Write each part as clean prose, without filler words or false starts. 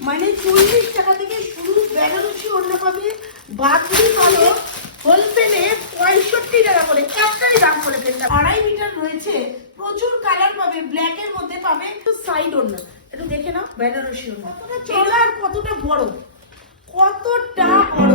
মানে 40 টাকা থেকে শুরু বেনারসি ওড়না পাবে, বাদুড়ি পালো হোলসেলে 65 টাকা করে, একটাই দাম করে ফেললাম। 2.5 মিটার রয়েছে, প্রচুর কালার পাবে, ব্ল্যাকের মধ্যে পাবে, একটু সাইড ওড়না, একটু দেখে নাও বেনারসি ওড়না কতটা চওড়া আর কতটা বড়, কতটা বড়।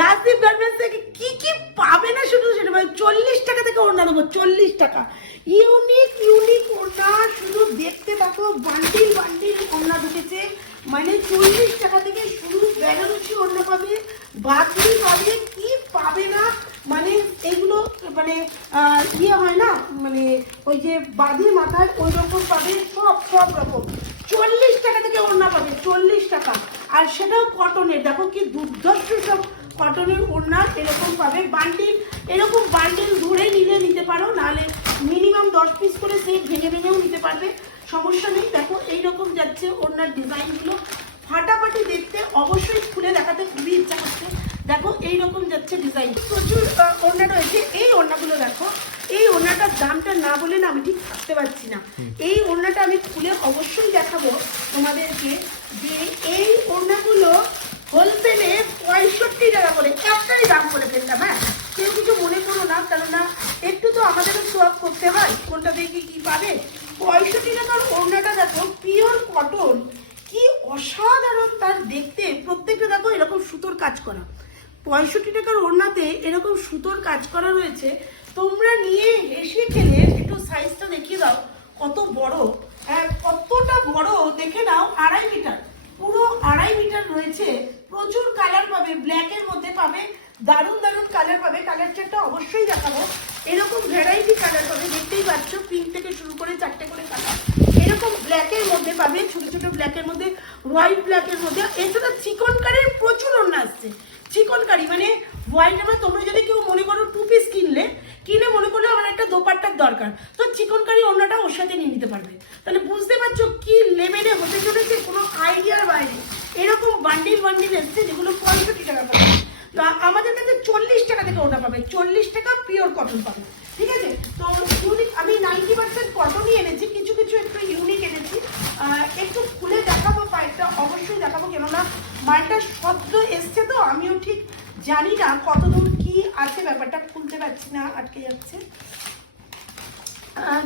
রাজদীপ গার্মেন্টস থেকে কি কি পাবে না শুধু সেটা 40 টাকা থেকে ওড়না দেবো, 40 টাকা। ইউনিক ওড়না, শুধু দেখতে থাকো, বান্ডিল বান্ডিল ওড়না ঢুকেছে। মানে 40 টাকা থেকে শুরু বেনারসি ওড়না পাবে, বাদুড়ি পাবে, কি পাবে না। মানে এগুলো মানে ইয়ে হয় না, মানে ওই যে বাঁধে মাথায় ওই রকম পাবে, সব রকম 40 টাকা থেকে ওড়না পাবে, 40 টাকা। আর সেটাও কটনের, দেখো কি দুর্ধর্ষ সব কটনের ওড়না এরকম পাবে। বান্ডিল, এরকম বান্ডিল ধরে নিতে পারো, নাহলে মিনিমাম 10 পিস করে সেই ভেঙেও নিতে পারবে, সমস্যা নেই। দেখো এইরকম যাচ্ছে ওড়নার ডিজাইনগুলো, ফাটাফাটি দেখতে, অবশ্যই খুলে দেখাতে খুবই ইচ্ছা করছে। দেখো এইরকম যাচ্ছে ডিজাইন, প্রচুর ওড়না রয়েছে। এই ওড়নাগুলো দেখো, এই ওড়নাটার দামটা না বলে না আমি ঠিক থাকতে পারছি না। এই ওড়নাটা আমি খুলে অবশ্যই দেখাবো তোমাদেরকে, যে এই ওড়নাগুলো হোলসেলে 65 টাকা করে, একটাই দাম করে ফেললাম। হ্যাঁ, কেউ কিছু মনে করো না, কেননা একটু তো আমাদেরও সোয়াব করতে হয়, কোনটা দেখে কি পাবে। 65 টাকার ওড়নাটা দেখো, পিওর কটন, কি অসাধারণ তার দেখতে। প্রত্যেকটা দেখো এরকম সুতোর কাজ করা, 65 টাকার ওড়নাতে এরকম সুতোর কাজ করা রয়েছে। তোমরা নিয়ে হেসে খেলে একটু সাইজটা দেখিয়ে দাও, কত বড়, কতটা বড় দেখে নাও। 2.5 মিটার, পুরো 2.5 মিটার রয়েছে, প্রচুর কালার পাবে, ব্ল্যাকের মধ্যে পাবে, দারুণ কালার পাবে। কালার চারটা অবশ্যই দেখাবো, এরকম ভ্যারাইটি কালার পাবে, দেখতেই পাচ্ছ, পিঙ্ক থেকে শুরু করে 4টে করে কালার। এরকম ব্ল্যাকের মধ্যে পাবে, ছোট ব্ল্যাকের মধ্যে, হোয়াইট ব্ল্যাকের মধ্যে। এছাড়া চিকনকারির প্রচুর ওড়না আসছে, চিকনকারি মানে হোয়াইট। আমরা তোমরা যদি কেউ মনে করো 2 পিস কিনে মনে করলে আমার একটা দোপাট্টার দরকার, তো চিকনকারি ওড়নাটা ওর সাথে নিয়ে নিতে পারবে। তাহলে বুঝতে পারছো কি লেভেলে হতে চলেছে, কোনো আইডিয়ার বাইরে। এরকম বান্ডিল এসছে, যেগুলো 65 টাকা পাবে। আমাদের কাছে 40 টাকা থেকে ওটা পাবে, 40 টাকা পিওর কটন পাবে, ঠিক আছে। তো ইউনিক, আমি 90% কটনই এনেছি, কিছু একটু ইউনিক এনেছি। একটু খুলে দেখাবো পায়েরটা, অবশ্যই দেখাবো, কেননা মালটা শব্দ এসছে, তো আমিও ঠিক জানি না কতদূর কি আছে, ব্যাপারটা খুলতে পারছি না, আটকে যাচ্ছে।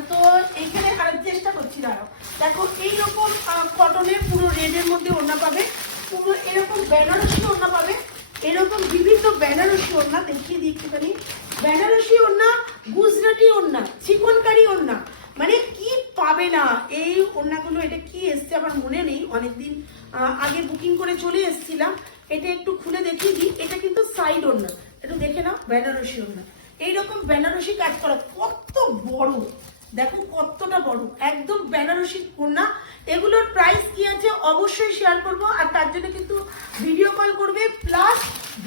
তো এইখানে আর চেষ্টা করছি, দাঁড়াও। দেখো এইরকম কটনের পুরো রেডের মধ্যে ওড়না পাবে, পুরো এরকম বেনারসি ওড়না পাবে, এরকম বিভিন্ন বেনারসি ওড়না দেখিয়ে দিই একটুখানি। বেনারসি ওড়না, গুজরাটি ওড়না, চিকনকারি ওড়না, মানে কি পাবে না এই ওড়নাগুলো। এটা কি এসছে আমার মনে নেই, অনেকদিন আগে বুকিং করে চলে এসেছিলাম। এটা একটু খুলে দেখিয়ে দিই, এটা কিন্তু সাইড ওড়না, একটু দেখে নাও, বেনারসি ওড়না, এইরকম বেনারসি কাজ করা, কত বড় দেখো, কতটা বড়, একদম বেনারসি ওড়না। এগুলোর প্রাইস কি আছে অবশ্যই শেয়ার করবো, আর তার জন্য কিন্তু ভিডিও কল করবে, প্লাস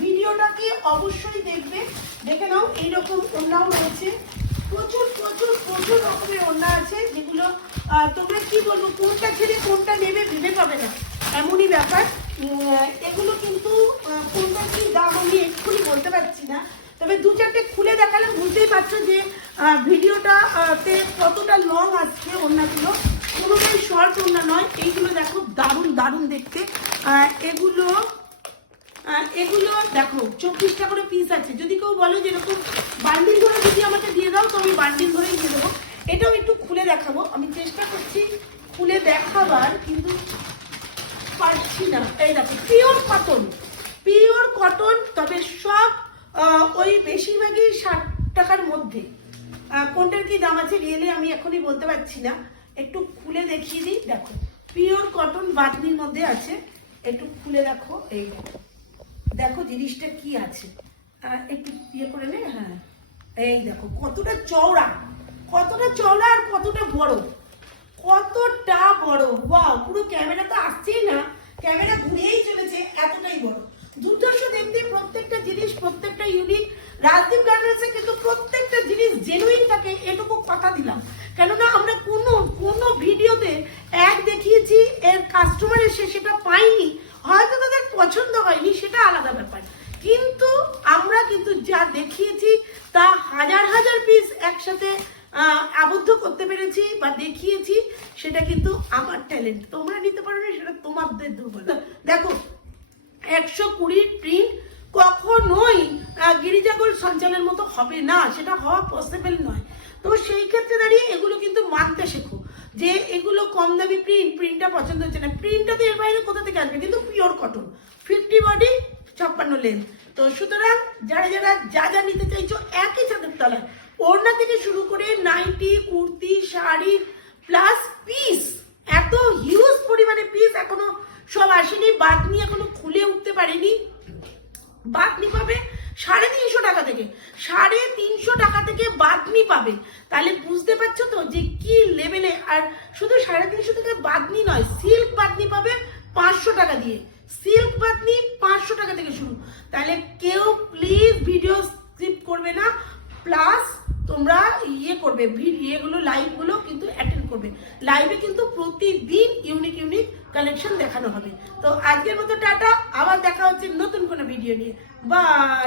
ভিডিওটাকে অবশ্যই দেখবে। দেখে নাও এইরকম ওড়নাও রয়েছে, প্রচুর রকমের ওড়না আছে, যেগুলো তোমরা কি বলবো, কোনটা ছেড়ে কোনটা নেবে ভেবে পাবে না, এমনই ব্যাপার। এগুলো কিন্তু কোনটা কি দাম আমি এক্ষুনি বলতে পারছি না, তবে 2-4টে খুলে দেখালে বুঝতেই পারছো যে ভিডিওটাতে কতটা লং আসছে। ওড়নাগুলো কোনোটাই শর্ট ওড়না নয়, এইগুলো দেখো দারুণ দেখতে। এগুলো দেখো 24 টাকা করে পিস আছে। যদি কেউ বলো যে এরকম বান্ডিল ধরে যদি আমাকে দিয়ে দাও, তো আমি বান্ডিল ধরেই দিয়ে দেবো। এটাও একটু খুলে দেখাবো, আমি চেষ্টা করছি খুলে দেখাবার, কিন্তু পাচ্ছি না। এই দেখো পিওর কটন, তবে সব ওই বেশিরভাগই 60 টাকার মধ্যে। কোনটার কি দাম আছে রিয়েলি আমি এখনই বলতে পারছি না, একটু খুলে দেখিয়ে দিই। দেখো পিওর কটন বাতনির মধ্যে আছে, একটু খুলে দেখো। এই দেখো জিনিসটা কি আছে, একটু ইয়ে করে নে। হ্যাঁ এই দেখো কতটা চওড়া আর কতটা বড়, ওয়াও, পুরো ক্যামেরা তো আসছেই না, ক্যামেরা ঘুরেই চলেছে, এতটাই বড়। দুর্ধর্ষ দেখতে, প্রত্যেকটা জিনিস প্রত্যেকটা ইউনিক। রাজদীপ গার্মেন্টসে কিন্তু প্রত্যেকটা জিনিস জেনুইন থাকে, এটুকু কথা দিলাম। কেননা আমরা কোনো ভিডিওতে এক দেখিয়েছি, এর কাস্টমার এসে সেটা পাইনি, হয়তো তাদের পছন্দ হয়নি, সেটা আলাদা ব্যাপার। কিন্তু আমরা কিন্তু যা দেখিয়েছি তা হাজার পিস একসাথে আবদ্ধ করতে পেরেছি বা দেখিয়েছি, সেটা কিন্তু আমার ট্যালেন্ট। তোমরা নিতে পারো না, সেটা তোমাদের দুর্বলতা। দেখো 120 প্রিন্ট কখনোই গিরিজাগোল সঞ্চালের মতো হবে না, সেটা হওয়া পসিবল নয়। তো সেই ক্ষেত্রে দাঁড়িয়ে এগুলো কিন্তু মানতে শেখো যে এগুলো কম দামি প্রিন্টটা পছন্দ হচ্ছে না। প্রিন্টটা তো এর বাইরে কোথা থেকে আসবে, কিন্তু পিওর কটন, 50 বডি 56 লেন্থ। তো সুতরাং যারা যা নিতে চাইছো একই ছাদের তলায়, ওড়না থেকে শুরু করে nighty, kurti, sari plus piece, এত হিউজ পরিমাণে পিস এখনো সব আসেনি। বাতনি এখনো খুলে উঠতে পারেনি। বাতনি পাবে 350 টাকা থেকে, 350 টাকা থেকে বাতনি পাবে। তাহলে বুঝতে পারছো তো যে কি লেভেলে। আর শুধু 350 টাকা বাতনি নয়, সিল্ক বাতনি পাবে 500 টাকা দিয়ে। সিল্ক বাতনি 500 টাকা থেকে শুরু। তাহলে কেউ প্লিজ ভিডিও স্কিপ করবে না, প্লাস তোমরা ইয়ে করবে, ভিডিওগুলো লাইভগুলো কিন্তু অ্যাটেন্ড করবে। লাইভে কিন্তু প্রতিদিন ইউনিক কালেকশন দেখানো হবে। তো আজকের মতো টাটা, আবার দেখা হচ্ছে নতুন কোনো ভিডিও নিয়ে। বাই।